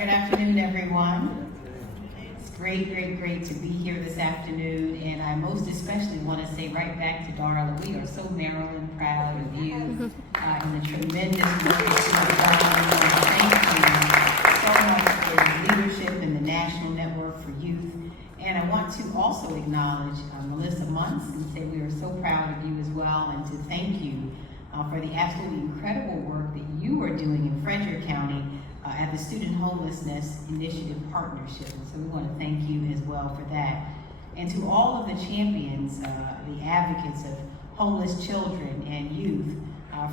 Good afternoon, everyone. It's great to be here this afternoon, and I most especially want to say right back to Darla, we are so Maryland proud of you and the tremendous work that you have done. Thank you so much for your leadership in the National Network for Youth. And I want to also acknowledge Melissa Muntz and say we are so proud of you as well, and to thank you for the absolutely incredible work that you are doing in Frederick County at the Student Homelessness Initiative Partnership. And so we want to thank you as well for that. And to all of the champions, the advocates of homeless children and youth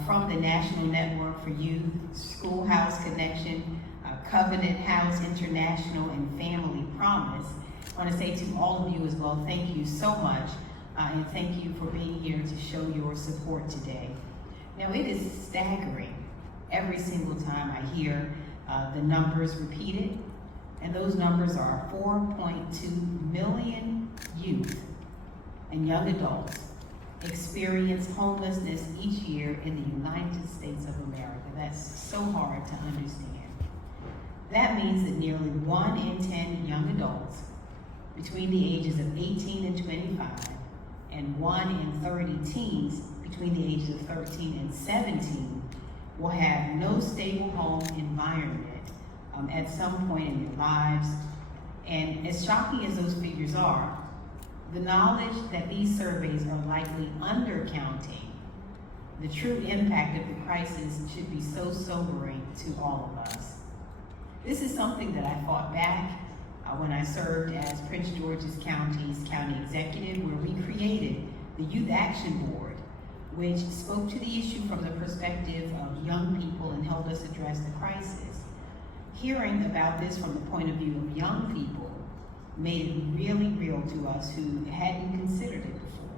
from the National Network for Youth, Schoolhouse Connection, Covenant House International, and Family Promise, I want to say to all of you as well, thank you so much, and thank you for being here to show your support today. Now, it is staggering every single time I hear the numbers repeated, and those numbers are 4.2 million youth and young adults experience homelessness each year in the United States of America. That's so hard to understand. That means that nearly 1 in 10 young adults between the ages of 18 and 25, and 1 in 30 teens between the ages of 13 and 17 will have no stable home environment at some point in their lives. And as shocking as those figures are, the knowledge that these surveys are likely undercounting the true impact of the crisis should be so sobering to all of us. This is something that I fought back when I served as Prince George's County's county executive, where we created the Youth Action Board, which spoke to the issue from the perspective of young people and helped us address the crisis. Hearing about this from the point of view of young people made it really real to us who hadn't considered it before.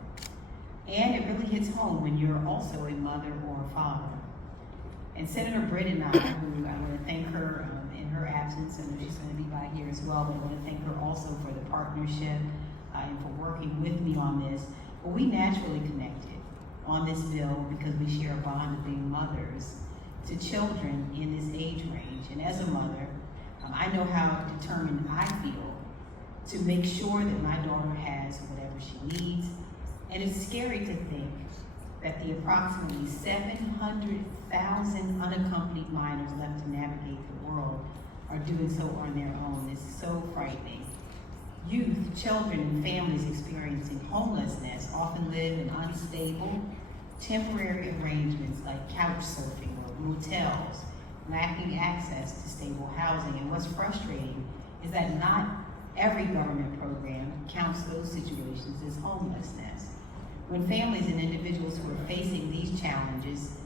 And it really hits home when you're also a mother or a father. And Senator Britt and I, who I want to thank her in her absence, and she's going to be by here as well, but I want to thank her also for the partnership and for working with me on this. Well, we naturally connected on this bill because we share a bond of being mothers to children in this age range. And as a mother, I know how determined I feel to make sure that my daughter has whatever she needs. And it's scary to think that the approximately 700,000 unaccompanied minors left to navigate the world are doing so on their own. It's so frightening. Youth, children, and families experiencing homelessness often live in unstable, temporary arrangements like couch surfing or motels, lacking access to stable housing. And what's frustrating is that not every government program counts those situations as homelessness. When families and individuals who are facing these challenges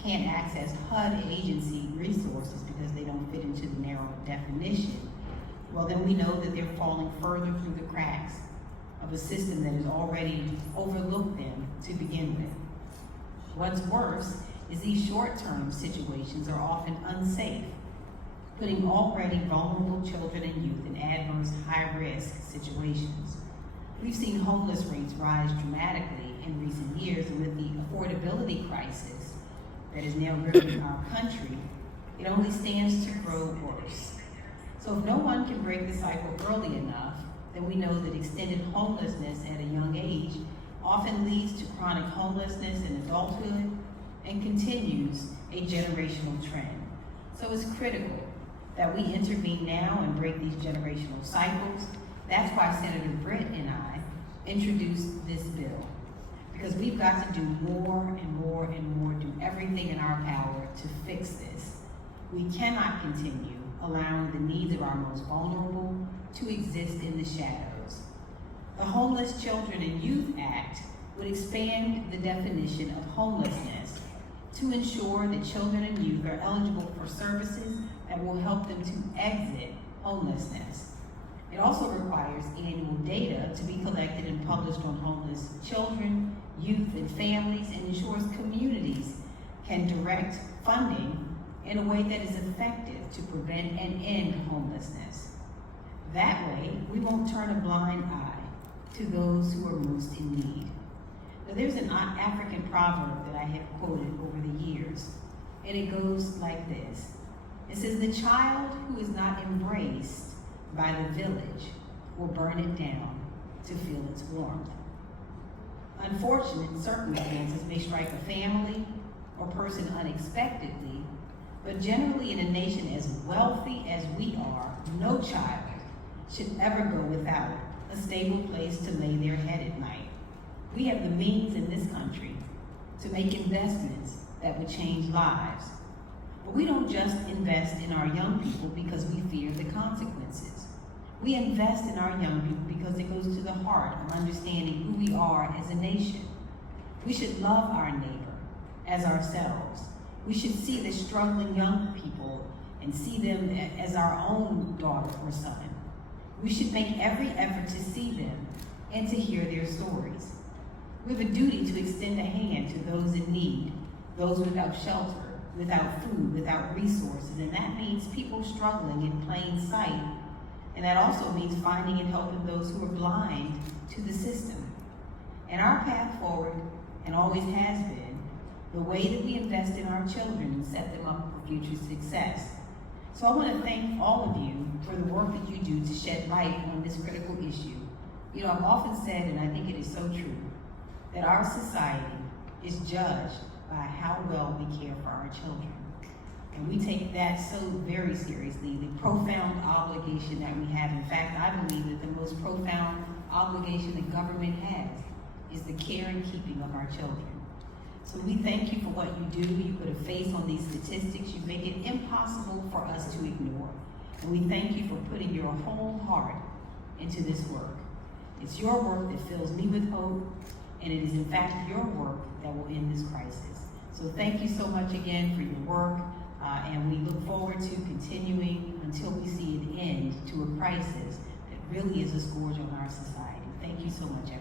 can't access HUD agency resources because they don't fit into the narrow definition, well, then we know that they're falling further through the cracks of a system that has already overlooked them to begin with. What's worse is these short-term situations are often unsafe, putting already vulnerable children and youth in adverse, high-risk situations. We've seen homeless rates rise dramatically in recent years, and with the affordability crisis that is now gripping our country, it only stands to grow worse. So if no one can break the cycle early enough, then we know that extended homelessness at a young age often leads to chronic homelessness in adulthood and continues a generational trend. So it's critical that we intervene now and break these generational cycles. That's why Senator Britt and I introduced this bill, because we've got to do more and more and more, do everything in our power to fix this. We cannot continue allowing the needs of our most vulnerable to exist in the shadows. The Homeless Children and Youth Act would expand the definition of homelessness to ensure that children and youth are eligible for services that will help them to exit homelessness. It also requires annual data to be collected and published on homeless children, youth, and families, and ensures communities can direct funding in a way that is effective to prevent and end homelessness. That way, we won't turn a blind eye to those who are most in need. Now, there's an African proverb that I have quoted over the years, and it goes like this: It says, the child who is not embraced by the village will burn it down to feel its warmth. Unfortunate circumstances may strike a family or person unexpectedly, but generally in a nation as wealthy as we are, no child should ever go without a stable place to lay their head at night. We have the means in this country to make investments that would change lives. But we don't just invest in our young people because we fear the consequences. We invest in our young people because it goes to the heart of understanding who we are as a nation. We should love our neighbor as ourselves. We should see the struggling young people and see them as our own daughter or son. We should make every effort to see them and to hear their stories. We have a duty to extend a hand to those in need, those without shelter, without food, without resources, and that means people struggling in plain sight. And that also means finding and helping those who are blind to the system. And our path forward, and always has been, the way that we invest in our children and set them up for future success. So I want to thank all of you for the work that you do to shed light on this critical issue. You know, I've often said, and I think it is so true, that our society is judged by how well we care for our children. And we take that so very seriously, the profound obligation that we have. In fact, I believe that the most profound obligation the government has is the care and keeping of our children. So we thank you for what you do. You put a face on these statistics. You make it impossible for us to ignore. And we thank you for putting your whole heart into this work. It's your work that fills me with hope, and it is in fact your work that will end this crisis. So thank you so much again for your work, and we look forward to continuing until we see an end to a crisis that really is a scourge on our society. Thank you so much, everyone.